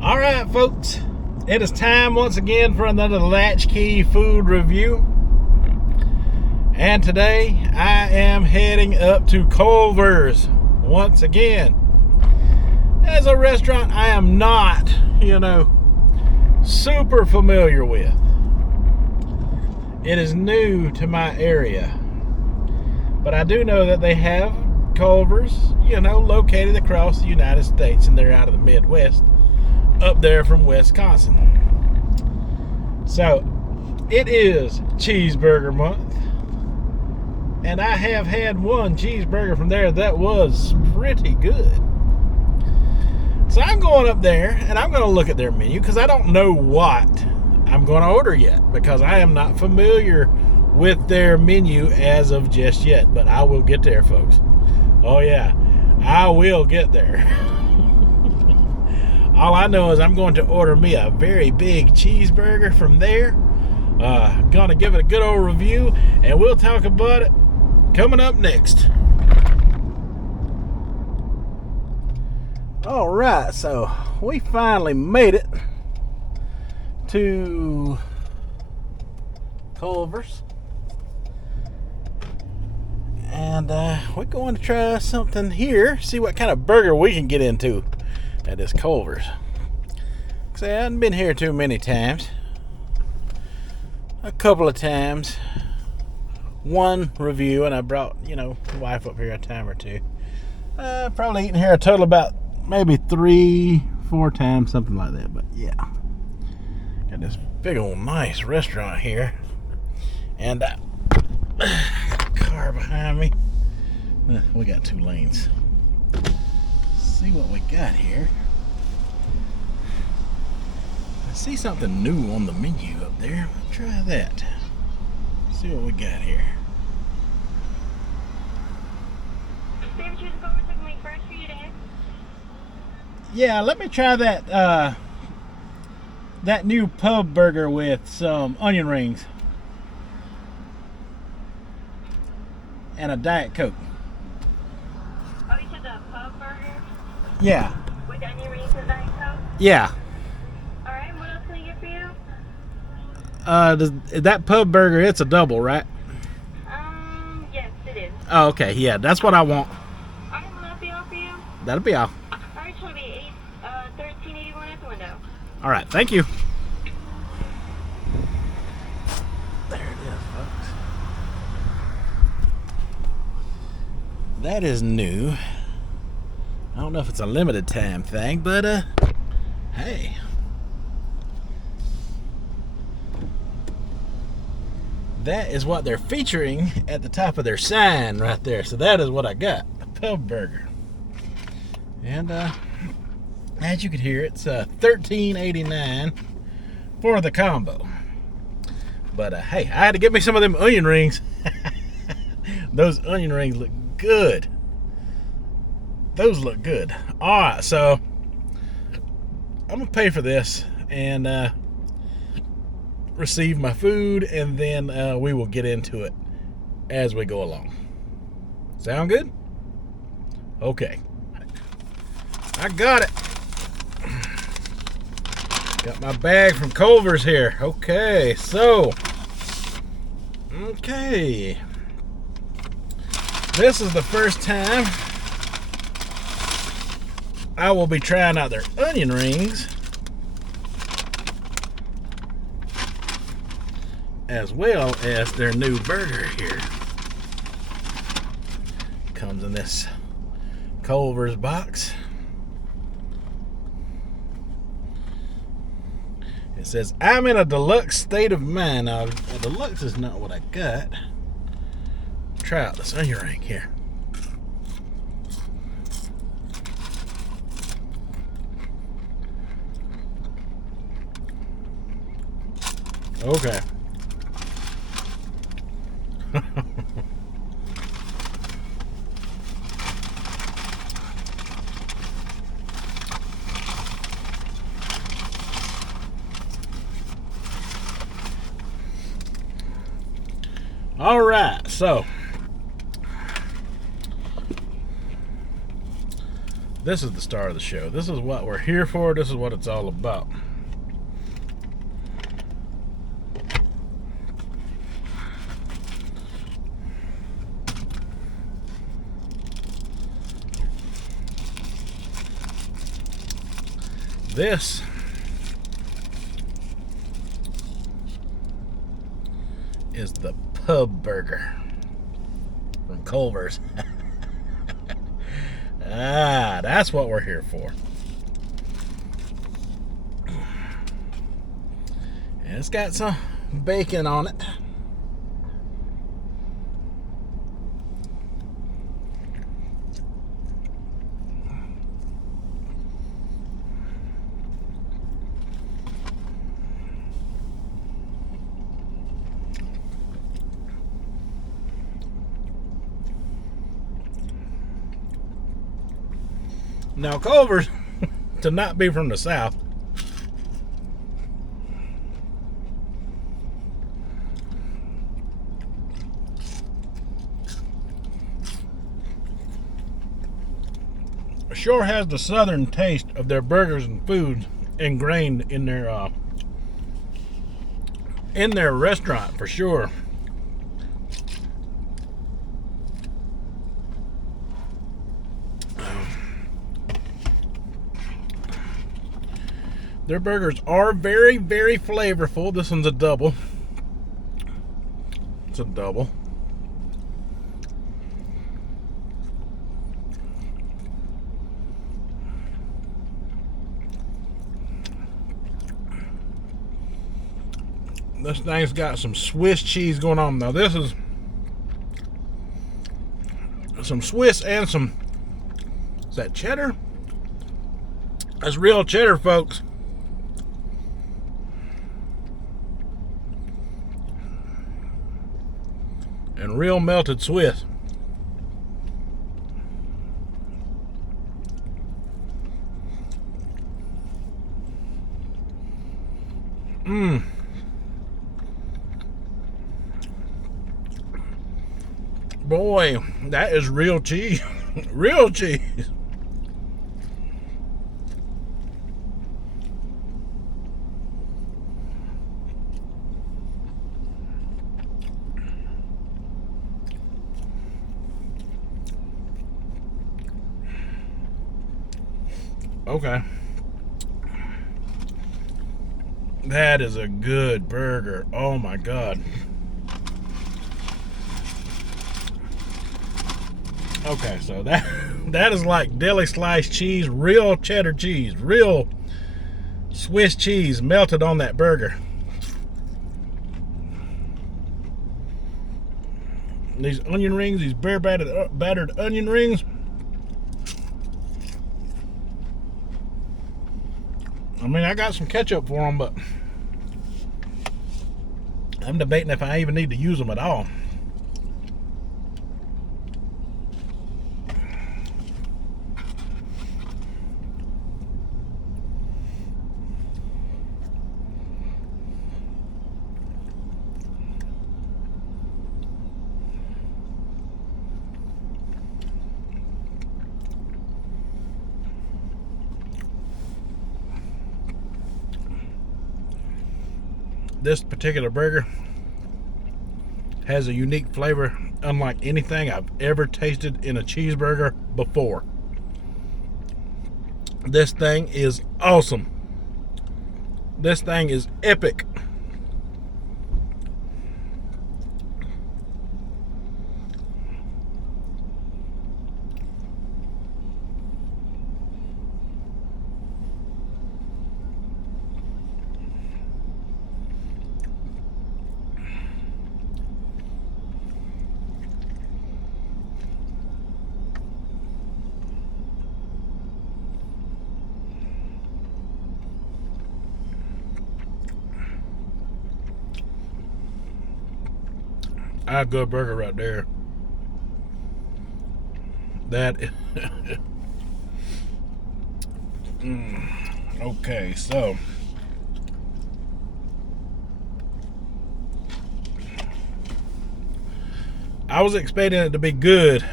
All right, folks, it is time once again for another Latchkey food review. And today I am heading up to Culver's once again. As a restaurant I am not, super familiar with. It is new to my area. But I do know that they have Culver's, located across the United States, and they're out of the Midwest, up there from Wisconsin. So, it is cheeseburger month. And I have had one cheeseburger from there that was pretty good. So I'm going up there and I'm going to look at their menu because I don't know what I'm going to order yet because I am not familiar with their menu as of just yet. But I will get there, folks. Oh yeah, I will get there. All I know is I'm going to order me a very big cheeseburger from there. Gonna give it a good old review and we'll talk about it coming up next. All right, so we finally made it to Culver's, and we're going to try something here, see what kind of burger we can get into at this Culver's. Cause I haven't been here too many times. A couple of times. One review, and I brought, the wife up here a time or two. Probably eaten here a total about maybe 3-4 times, something like that. But yeah, got this big old nice restaurant here, and car behind me. We got 2 lanes. Let's see what we got here. I see something new on the menu up there. Let's try that. See what we got here. Yeah, let me try that that new pub burger with some onion rings and a Diet Coke. Oh, you said the pub burger? Yeah. With onion rings and Diet Coke? Yeah. Alright, what else can I get for you? That pub burger, it's a double, right? Yes, it is. Oh, okay. Yeah, that's what I want. Alright, will that be all for you? That'll be all. Alright, so it'll be $13.81 at the window. All right, thank you. There it is, folks. That is new. I don't know if it's a limited time thing, but hey. That is what they're featuring at the top of their sign right there. So that is what I got, a pub burger. And as you can hear, it's $13.89 for the combo. But hey, I had to get me some of them onion rings. Those onion rings look good. Those look good. All right, so I'm gonna pay for this and receive my food, and then we will get into it as we go along. Sound good? Okay. I got it. Got my bag from Culver's here. Okay, so this is the first time I will be trying out their onion rings as well as their new burger here. Comes in this Culver's box. It says, I'm in a deluxe state of mind. Now, a deluxe is not what I got. Try out this onion ring here. Okay. All right, so This is the star of the show. This is what we're here for. This is what it's all about. This is the pub burger from Culver's. That's what we're here for. And it's got some bacon on it. Now, Culver's, to not be from the South, sure has the Southern taste of their burgers and foods ingrained in their restaurant, for sure. Their burgers are very, very flavorful. This one's a double. It's a double. This thing's got some Swiss cheese going on. Now this is some Swiss and some, is that cheddar? That's real cheddar, folks. And real melted Swiss. Boy, that is real cheese. Real cheese. Okay. That is a good burger. Oh my God. Okay, so that is like deli sliced cheese, real cheddar cheese, real Swiss cheese melted on that burger. These onion rings, these bare battered onion rings. I mean, I got some ketchup for them, but I'm debating if I even need to use them at all. This particular burger has a unique flavor unlike anything I've ever tasted in a cheeseburger before. This thing is awesome. This thing is epic. A good burger right there. That okay, so I was expecting it to be good,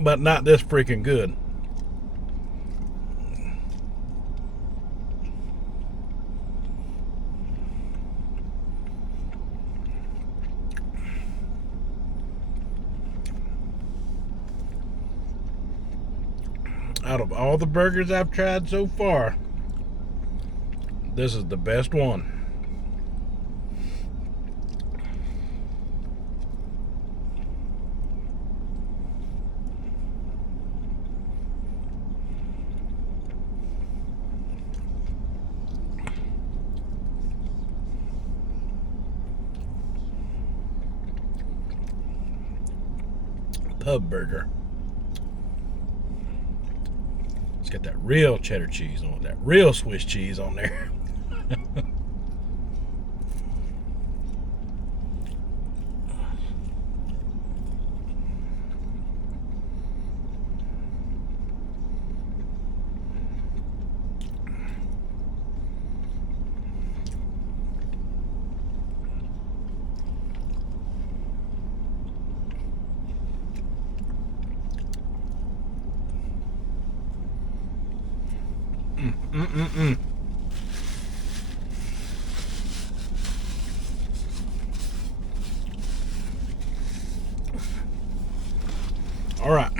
but not this freaking good. Out of all the burgers I've tried so far, this is the best one. Pub burger. It's got that real cheddar cheese on it, that real Swiss cheese on there. All right,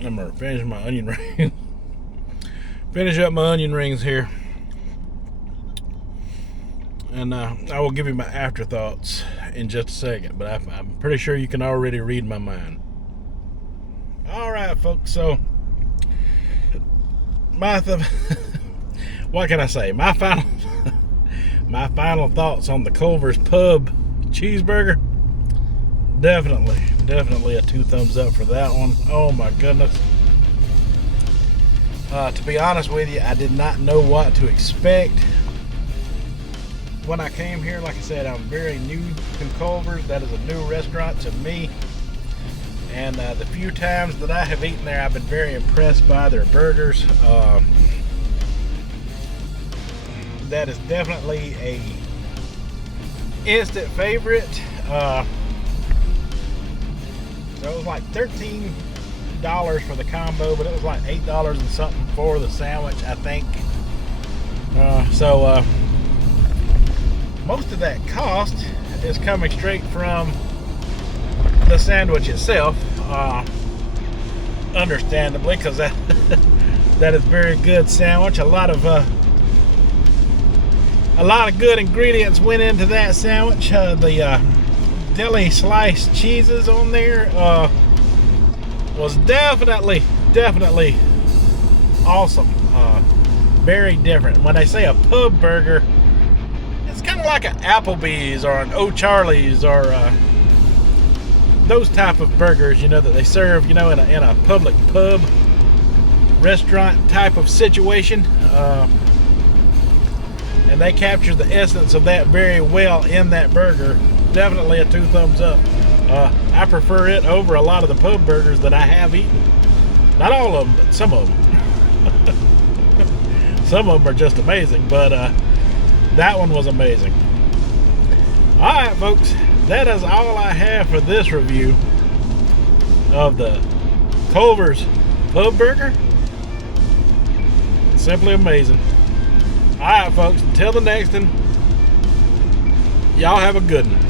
I'm gonna finish my onion ring. Finish up my onion rings here, and I will give you my afterthoughts in just a second. But I'm pretty sure you can already read my mind. All right, folks. So what can I say? My final thoughts on the Culver's Pub cheeseburger. Definitely a 2 thumbs up for that one. Oh my goodness. To be honest with you, I did not know what to expect when I came here. Like I said, I'm very new to Culver's. That is a new restaurant to me. And the few times that I have eaten there, I've been very impressed by their burgers. That is definitely a instant favorite. So it was like $13 for the combo, but it was like $8 and something for the sandwich, I think. So most of that cost is coming straight from the sandwich itself, understandably, because that that is very good sandwich. A lot of good ingredients went into that sandwich. The deli sliced cheeses on there was definitely awesome. Very different. When they say a pub burger, it's kind of like an Applebee's or an O'Charlie's or those type of burgers, that they serve, in a public pub restaurant type of situation. And they capture the essence of that very well in that burger. Definitely a 2 thumbs up. I prefer it over a lot of the pub burgers that I have eaten. Not all of them, but some of them. Some of them are just amazing, but that one was amazing. Alright, folks, that is all I have for this review of the Culver's Pub Burger. Simply amazing. Alright, folks, until the next one, y'all have a good one.